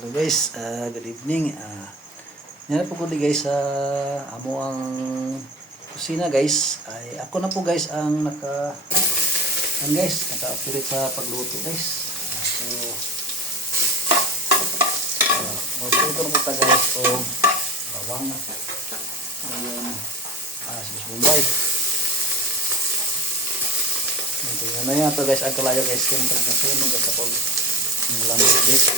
Hello guys, good evening. Yan po ko guys sa amo ang kusina guys. Ay ako na po guys ang naka-operate sa pagluto guys. Magluto na po ta guys o bawang. Ayun, sis Bombay. Tingnan na yan to guys, ang kalayo guys kung pagkasunog at kapag lamot guys.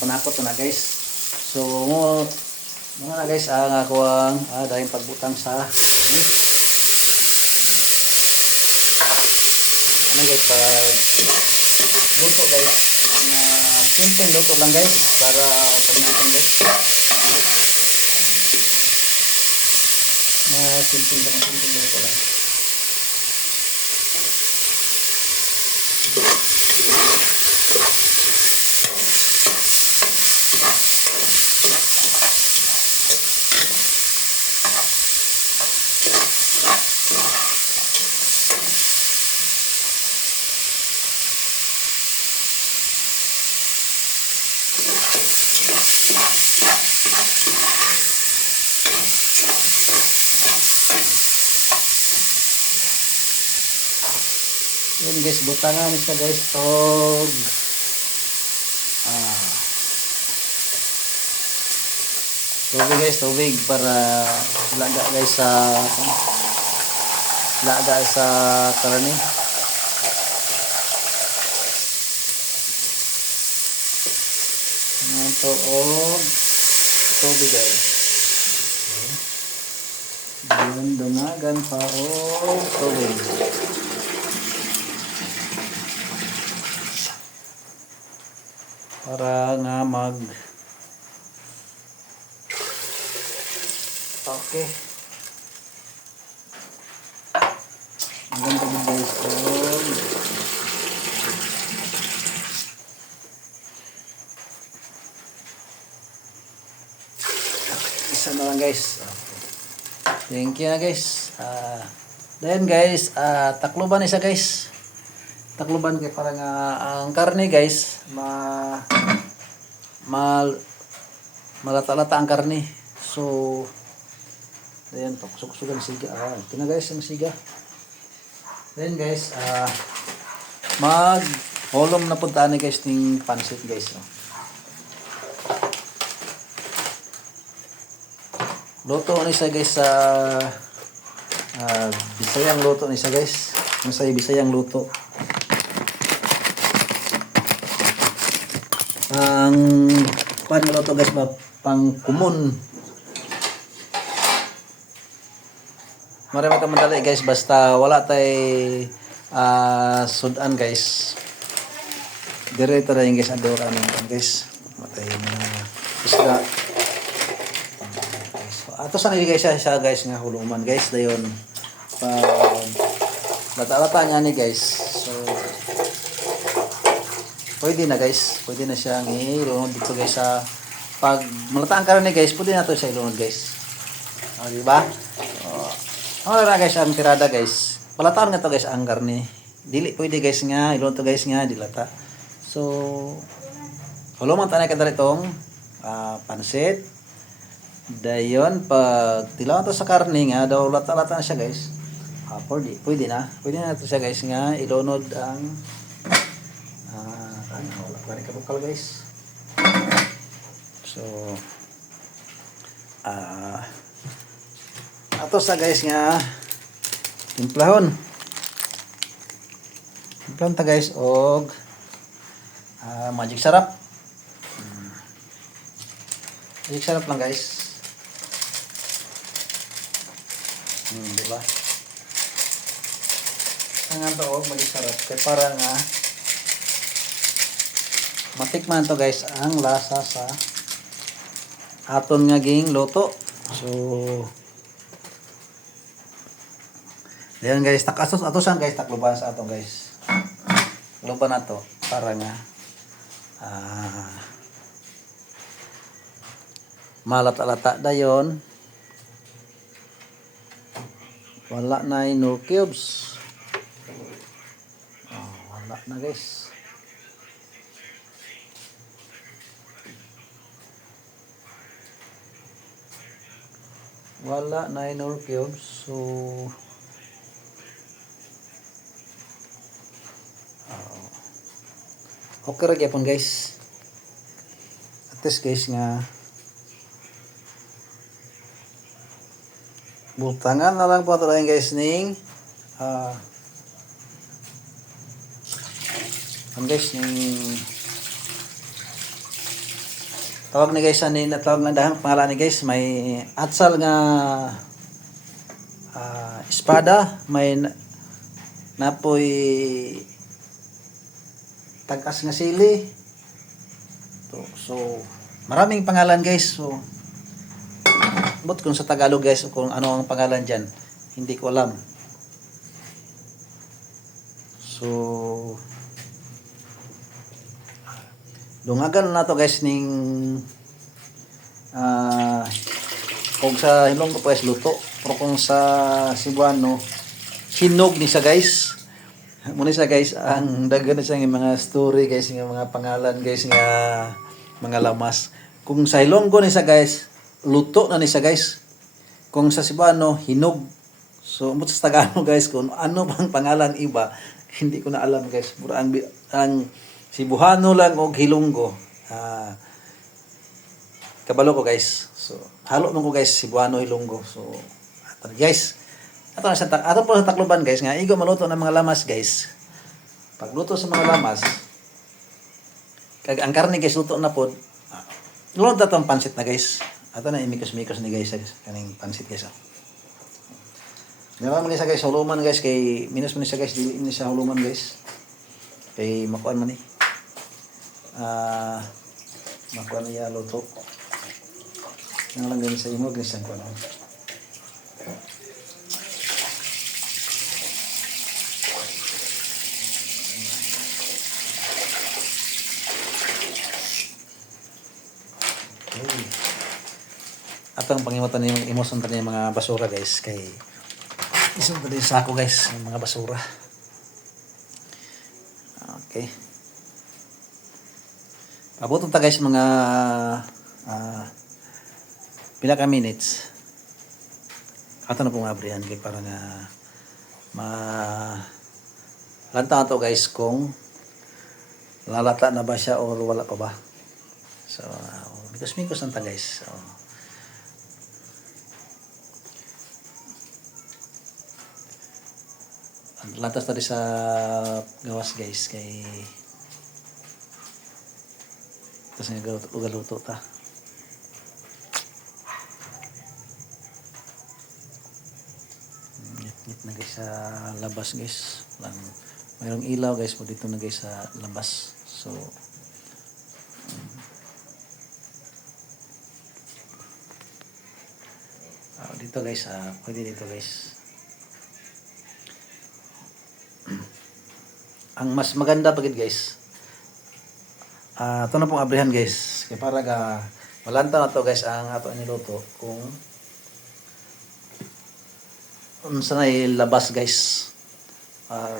Panakot na guys. So mga na guys ang ako ang dahil pagbutang sa ano guys pag luto guys na simple luto lang guys para pagnatin guys na simple luto lang. Yan guys, butangan isa guys tog tubig para laga sa karne. Ito tubig guys. Yun, dungagan pa tubig. Para nga okay. Ang ganda din guys. Isa na lang guys. Thank you na guys. Then guys, takluban isa guys. Takluban kay para nga ang karne guys malata-lata ang karne. So ayan, sugan siga. Ito na guys ang siga. Then guys, mag-holom na punta ni guys ng pansit guys. Luto ni sa guys sa Bisayang luto ni sa guys. Masay Bisayang luto. Paano luto guys ba pang kumon. Marami ka madali guys basta wala tay sudan guys. Diretso na yung guys adora naman guys. Matay na isda. So, ato sa nili guys siya guys nga huluman guys dayon lata-lata niya ni guys. So pwede na guys. Pwede na siyang ilunod dito guys sa pag malataan ka rin guys, pwede na ito siya ilunod guys. Diba? Ano na guys ang tirada guys. Palataan nga to guys ang karne. Dili pwede guys nga ilunod to guys nga dilata. So huluman tanay ka dali itong pansit. Dayon pag tilawan to sa karne nga daw lata-lata na siya guys. Pwede na. Pwede na ito siya guys nga ilunod ang wala ka bukal guys. So ato sa guys nga timplahon ta guys og magic sarap. Magic sarap lang guys. Diba? Ang to og magic sarap kay para nga matikman to guys ang lasa sa aton nga ging luto. So ayan guys, atosan guys takluban sa ato guys. Luban na to para nga malata-lata dayon. Wala na no cubes. Wala na guys. Wala na inor cubes. So okay ra gyapon guys. At least guys nga butangan na lang po ito guys ning guys ning tawag ni guys ani natawag na dahang pangalan ni guys may atsal nga espada may napoy tagas nga sili so maraming pangalan guys so but kung sa Tagalog guys kung ano ang pangalan dyan hindi ko alam so dungagan na to guys ning kung sa Ilonggo guys luto pero kung sa Cebuano hinog ni sa guys muna siya guys ang daghan na siya ng mga story guys ng mga pangalan guys nga mga lamas kung sa Ilonggo ni sa guys luto na ni siya guys kung sa Cebuano hinog so umot sa Tagalog guys kung ano bang pangalan iba hindi ko na alam guys puro ang Cebuano lang o Ilonggo kabalo ko guys so halo man ko guys Cebuano Ilonggo so ato guys ato po sa Tacloban guys nga igo maluto ng mga lamas guys pagluto sa mga lamas kag ang karne guys luto na pod luto na pansit na guys ato na imikos-mikos ni guys kaning pansit guys Diba man siya guys huluman guys kay minus man siya guys dili ni siya huluman guys kay makuan man ni makuan niya luto nang lang ganun sa imog ni siyang kuan atong pangimutan yung emotion tani mga basura guys kay isang tadi sa ako guys yung mga basura okay abot ta guys mga pila ka minutes ato na pong abrihan kay para nga lanta to guys kung lalata na ba siya or wala pa ba so mikos-mikos lang ta guys so lantas tadi sa gawas guys kay tapos nga luto ta ngit na guys sa labas guys lang mayroong ilaw guys po dito na guys sa labas so dito guys pwede dito guys ang mas maganda pagid guys ito na pong abrihan guys kaya para ga malanta na to guys ang ato niluto kung unsa na ilabas guys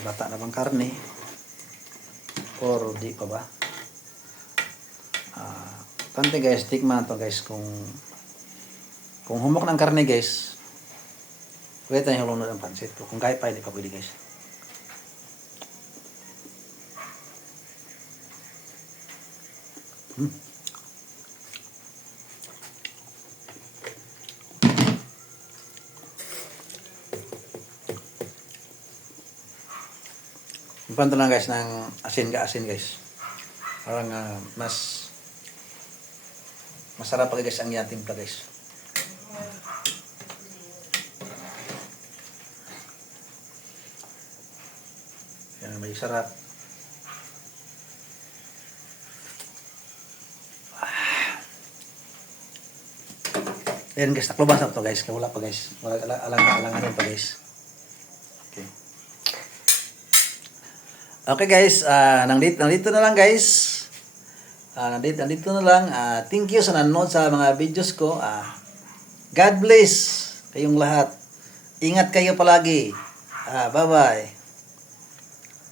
bata na bang karne or di pa ba tante guys tikman to guys kung humok ng karne guys pwede tayo hulunod ng pansit kung kahit pa hindi pa pwede guys Ipanto lang guys ng asin guys. Parang masarap pa guys ang timpla guys. Yan may sarap. Ayan guys, Tacloban sa to guys. Wala pa guys. Wala alangan pa guys. Okay. Okay guys, nandito na lang guys. Nandito na lang. Thank you sa nanonood sa mga videos ko. God bless kayong lahat. Ingat kayo palagi. Bye-bye.